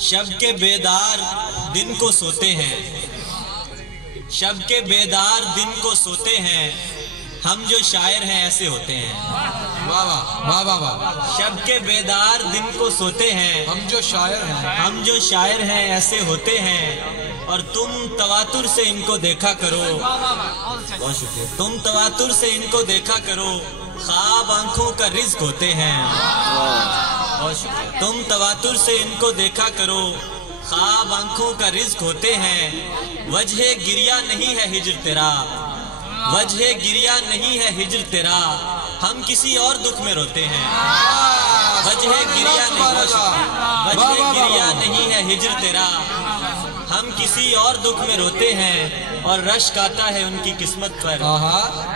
शब के बेदार दिन को सोते हैं, शब के बेदार दिन को सोते हैं, हम जो शायर हैं ऐसे होते हैं। वाह वाह वाह वाह। शब के बेदार दिन को सोते हैं, हम जो शायर हैं, हम जो शायर हैं ऐसे होते हैं। और तुम तवातुर से इनको देखा करो, बहुत शुक्रिया, तुम तवातुर से इनको देखा करो, ख्वाब आंखों का रिज्क होते हैं। बहुत शुक्रिया, तुम तवातुर से इनको देखा करो, ख्वाब आंखों का रिज्क होते हैं। वजह गिरिया नहीं है हिज्र तेरा, वजह गिरिया नहीं है हिज्र तेरा, हम किसी और दुख में रोते हैं। वजह गिरिया नहीं है हिज्र तेरा, हम किसी और दुख में रोते हैं। और रश्क आता है उनकी किस्मत पर,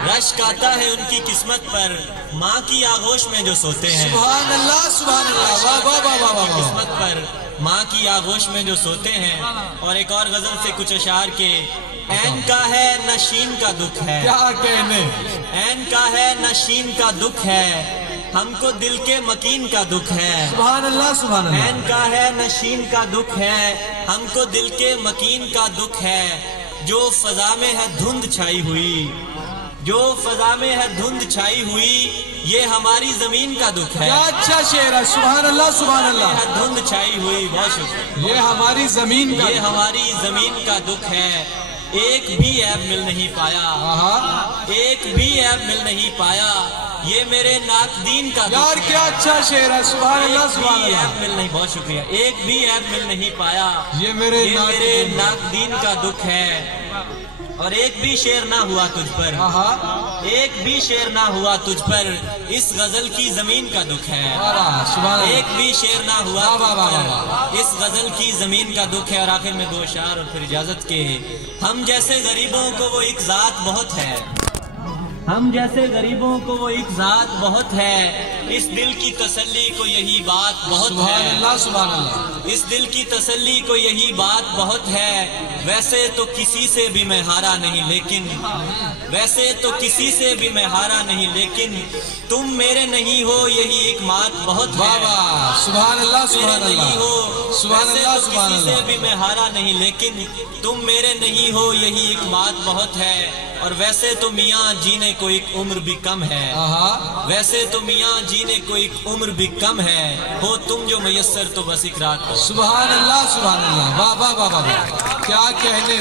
रश्क आता है उनकी किस्मत पर, माँ की आगोश में जो सोते हैं। सुभान अल्लाह सुभान अल्लाह, वाह वाह वाह वाह वाह। किस्मत पर माँ की आगोश में जो सोते हैं। और एक और गजल से कुछ अशार के, ऐन का है नशीन का दुख है, क्या कहने, ऐन का है नशीन का दुख है, हमको दिल के मकीन का दुख है। सुभान अल्लाह सुभान अल्लाह। ऐन का है नशीन का दुख है, हमको दिल के मकीन का दुख है। जो फजा में है धुंध छाई हुई, जो फजा में है धुंध छाई हुई, ये हमारी जमीन का दुख है। क्या अच्छा शेर है, सुभान अल्लाह सुभान अल्लाह। धुंध छाई हुई, बहुत शुक्रिया, ये हमारी जमीन का, ये हमारी जमीन का दुख है। एक भी ऐब मिल नहीं पाया, एक भी ऐब मिल नहीं पाया, ये मेरे नाकदीन का दुख यार है। क्या अच्छा शेर है, सुभान अल्लाह सुभान अल्लाह। ऐब मिल नहीं, बहुत शुक्रिया, एक भी ऐब मिल नहीं पाया, ये मेरे नाकदीन का दुख है। और एक भी शेर ना हुआ तुझ पर, एक भी शेर ना हुआ तुझ पर, इस गजल की जमीन का दुख है। एक भी शेर ना हुआ तुझ पर, इस गजल की जमीन का दुख है। और आखिर में दो अशार और फिर इजाजत के, हम जैसे गरीबों को वो एक जात बहुत है, हम जैसे गरीबों को वो एक जात बहुत है, इस दिल की तसल्ली को यही बात बहुत है। सुभान अल्लाह सुभान अल्लाह। इस दिल की तसल्ली को यही बात बहुत है। वैसे तो किसी से भी मैं हारा नहीं, लेकिन वैसे तो किसी से भी मैं हारा नहीं, लेकिन तुम मेरे नहीं हो यही एक बात बहुत है। सुभान अल्लाह सुभान नहीं अल्लाह। हो, सुभान अल्लाह सुभान किसी से अल्लाह। भी मैं हारा नहीं, लेकिन तुम मेरे नहीं हो यही एक बात बहुत है। और वैसे तो मियाँ जीने को एक उम्र भी कम है, वैसे तो मियाँ जीने को एक उम्र भी कम है, हो तुम जो मयस्सर तो बस एक रात। सुभान अल्लाह सुभान अल्लाह, वाह वाह वाह वाह, क्या कहने।